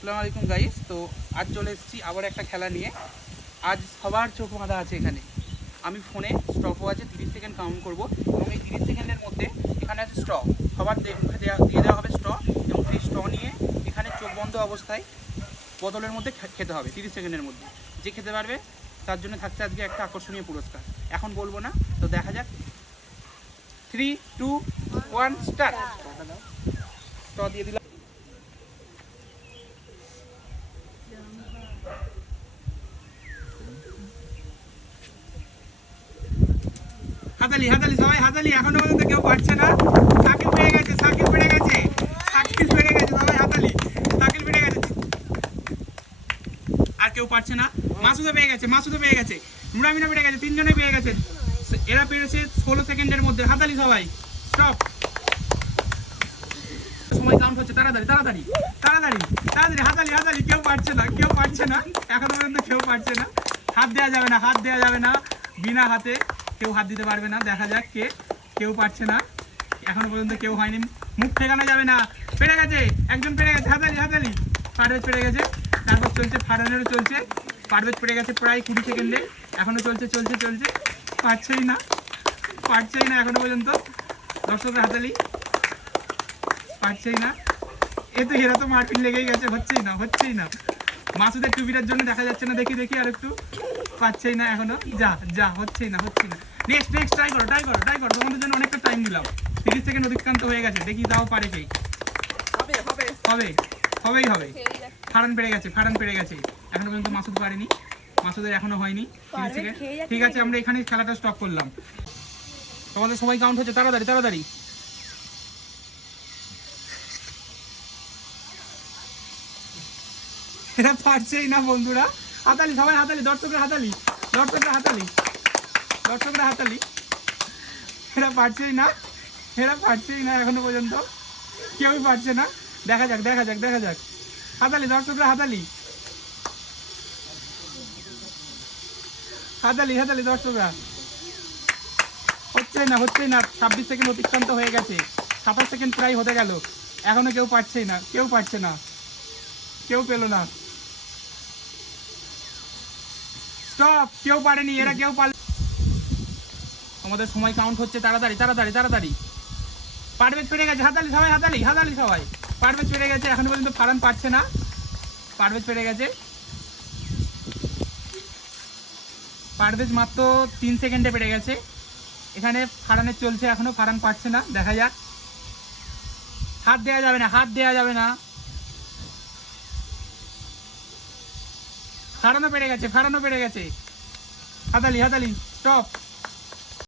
আসসালামু আলাইকুম গাইস। তো আজ চলে এসেছি আবার একটা খেলা নিয়ে। আজ সবার চোখ বাঁধা আছে এখানে। আমি ফোনে স্টপও আছে, 30 সেকেন্ড কাউন্ট করব এবং এই 30 সেকেন্ডের মধ্যে এখানে আছে স্ট্র। সবার মুখে দিয়ে দেওয়া হবে স্ট্র এবং সেই স্ট্র নিয়ে এখানে চোখ বন্ধ অবস্থায় বোতলের মধ্যে খেতে হবে 30 সেকেন্ডের মধ্যে। যে খেতে পারবে তার জন্য থাকছে আজকে একটা আকর্ষণীয় পুরস্কার। এখন বলবো না, তো দেখা যাক। 3, 2, 1 স্টার্ট। স্ট্র দিয়ে দিলাম। হাতালি হাতালি সবাই হাতালি, এখনো পর্যন্ত কেউ পারছে না। সাকিল পেয়ে গেছে, সাকিল পেরে গেছে, সাকিল পেরে গেছে, সবাই হাতালি। সাকিল পেরে গেছে, আর কেউ পারছে না। মাসুদও পেয়ে গেছে, মাসুদও পেয়ে গেছে, নুরামিনা পেরে গেছে, তিনজনে পেয়ে গেছে। এরা পেরেছে 16 সেকেন্ডের মধ্যে। হাতালি সবাই, স্টপ। সময় কাউন্ট হচ্ছে, তাড়াতাড়ি তাড়াতাড়ি তাড়াতাড়ি তাড়াতাড়ি। হাতালি হাতালি, কেউ পারছে না, কেউ পারছে না, এখনো পর্যন্ত কেউ পারছে না। হাত দেওয়া যাবে না, হাত দেওয়া যাবে না, বিনা হাতে কেউ হাত দিতে পারবে না। দেখা যাক কে, কেউ পারছে না, এখনো পর্যন্ত কেউ হয়নি। মুখ ঠেকানো যাবে না। পেরে গেছে, একজন পেরে গেছে, হাতালি হাতালি। পারভেজ পেরে গেছে, তারপর চলছে ফারহানেরও চলছে। পারভেজ পেরে গেছে প্রায় 20 সেকেন্ডে, এখনো চলছে চলছে চলছে। পারছেই না, পারছেই না এখনো পর্যন্ত। দর্শকরা হাতালি, পারছেই না। এ তো এরা তো মারপিট লেগেই গেছে, হচ্ছেই না হচ্ছেই না। মাসুদের টুপিটার জন্য দেখা যাচ্ছে না, দেখি দেখি আর একটু। পাচ্ছেই না এখনো, যা যা, হচ্ছেই না হচ্ছেই না। নেক্সট নেক্সট, ট্রাই করো ট্রাই করো ট্রাই করো। তোমাদের জন্য অনেকটা টাইম দিলাম, 30 সেকেন্ড অতিক্রান্ত হয়ে গেছে। দেখি তাও পারে কে। হবে হবেই হবে। ফারহান পেরে গেছে, ফারহান পেরে গেছে, এখনো পর্যন্ত মাসুদ পারেনি। মাসুদের এখনো হয়নি 30 সেকেন্ড। ঠিক আছে, আমরা এখানে খেলাটা স্টপ করলাম। তোমাদের সবাই কাউন্ট হচ্ছে, তাড়াতাড়ি তাড়াতাড়ি। এরা পারছেই না বন্ধুরা। হাতালি সবাই হাতালি, দর্শকরা হাতালি, দর্শকরা হাতালি, দর্শকরা হাতালি। এরা পারছেই না, এরা পারছেই না এখনো পর্যন্ত, কেউই পারছে না। দেখা যাক দেখা যাক দেখা যাক। হাতালি, দর্শকরা হাতালি, হাতালি হাতালি, দর্শকরা। হচ্ছেই না হচ্ছেই না। 26 সেকেন্ড অতিক্রান্ত হয়ে গেছে, 27 সেকেন্ড প্রায় হতে গেল, এখনো কেউ পারছেই না, কেউ পারছে না, কেউ পেলো না। স্টপ, কেউ পারেনি, এরা কেউ পারল। আমাদের সময় কাউন্ট হচ্ছে, তাড়াতাড়ি তাড়াতাড়ি তাড়াতাড়ি। পারভেজ পেরে গেছে, হাতালি সবাই হাতালি হাতালি সবাই। পারভেজ পেরে গেছে, এখনো পর্যন্ত ফারহান পারছে না। পারভেজ পেরে গেছে, পারভেজ মাত্র 3 সেকেন্ডে পেরে গেছে। এখানে ফারহানের চলছে এখনো, ফারহান পারছে না। দেখা যাক। হাত দেওয়া যাবে না, হাত দেওয়া যাবে না। ফারহানও পেরে গেছে, ফারহানও পেরে গেছে। হাতালি হাতালি, স্টপ।